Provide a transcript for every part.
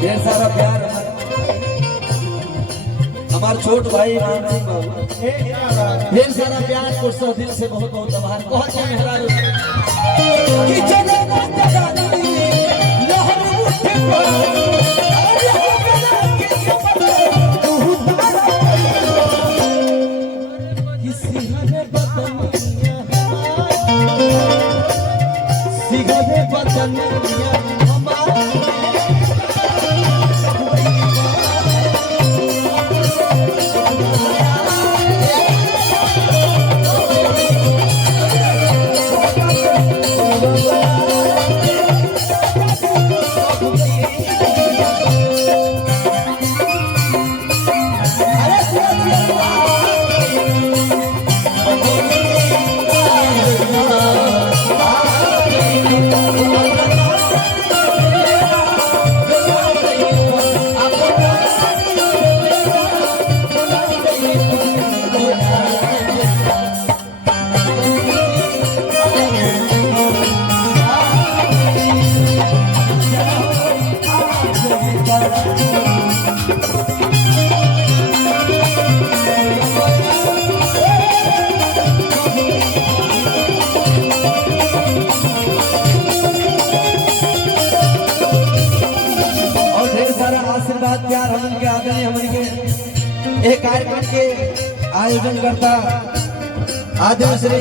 ढेर सारा प्यार हमारे छोट भाई मान सिंह बाबू, ढेर सारा प्यार को दिल से बहुत बहुत आभार। बहुत प्यार हमन के आदरणीय हमन के एक कार्यक्रम के आयोजन करता आदरणीय श्री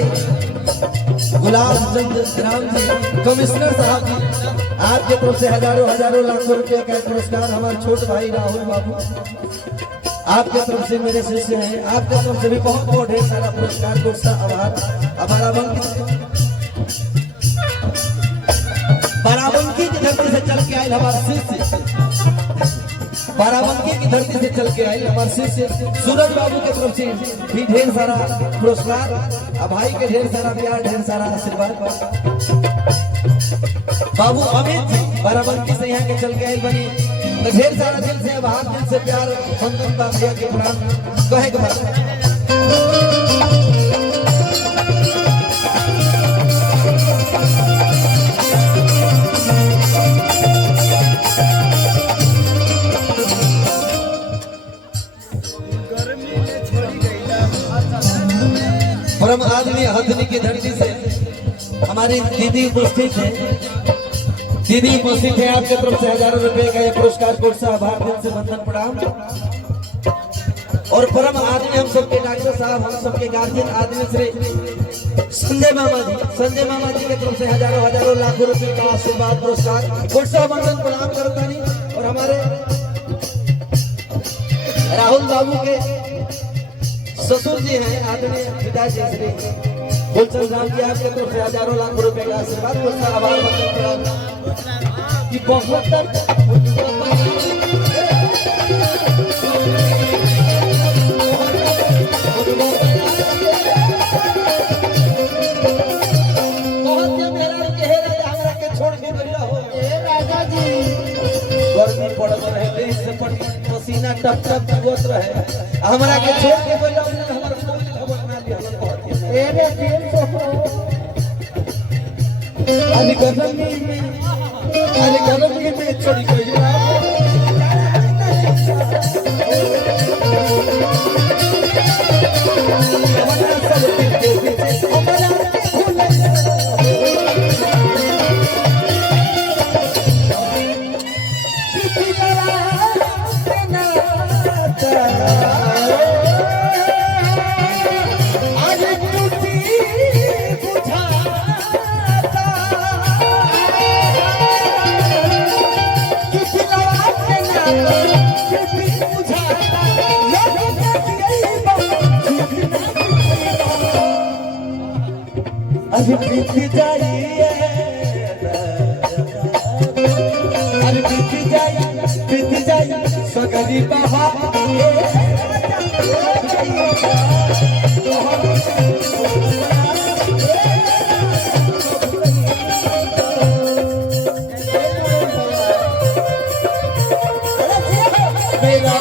गुलाब चंद राम जी कमिश्नर साहब जी, आपके तरफ से हजारों हजारों लाखों रुपए का पुरस्कार हमारे छोटे भाई राहुल बाबू आपके तरफ से मेरे शिष्य हैं, आपके तरफ से भी बहुत बहुत ढेर सारा पुरस्कार को आभार। हमारा बाराबंकी की धरती से चल के आए हमारे शिष्य, बाराबंकी की धरती से चल के आए हमारे शिष्य सूरज बाबू के तरफ से भी ढेर सारा पुरस्कार, भाई के ढेर सारा प्यार, ढेर सारा आशीर्वाद। बाबू अमित जी बाराबंकी से यहाँ के चल के आए बनी, तो ढेर सारा दिल से आभार, दिल से प्यार, वंदन भैया के प्रणाम कहे के बाद परम आदमी हथनी की धरती से हमारी दीदी उपस्थित है, दीदी उपस्थित है, आपके तरफ से हजारों रुपए का ये पुरस्कार कोट से आभार, दिल से वंदन प्रणाम। और परम आदमी हम सबके डॉक्टर साहब, हम सबके गार्जियन आदमी श्री संजय मामा जी के तरफ से हजारों हजारों लाखों रुपए का आशीर्वाद पुरस्कार कोट से वंदन प्रणाम करता नहीं। और हमारे राहुल बाबू के ससुर जी हैं आदरणीय पिताजी श्री गुलचंद राम जी, आपके तरफ से हजारों लाखों रुपए का आशीर्वाद उसका आभार कि बहुत छोड़ के राजा जी गर्मी पड़त रहे, पसीना टप टप चुवत रहे, हमरा के छोड़ के बोला हमर कोई खबर ना लिया एरे दिल तो अली गर्मी में छोड़ी कोई अभी बीत जाइए अरे बीत जाइए सगरी बहार मेरा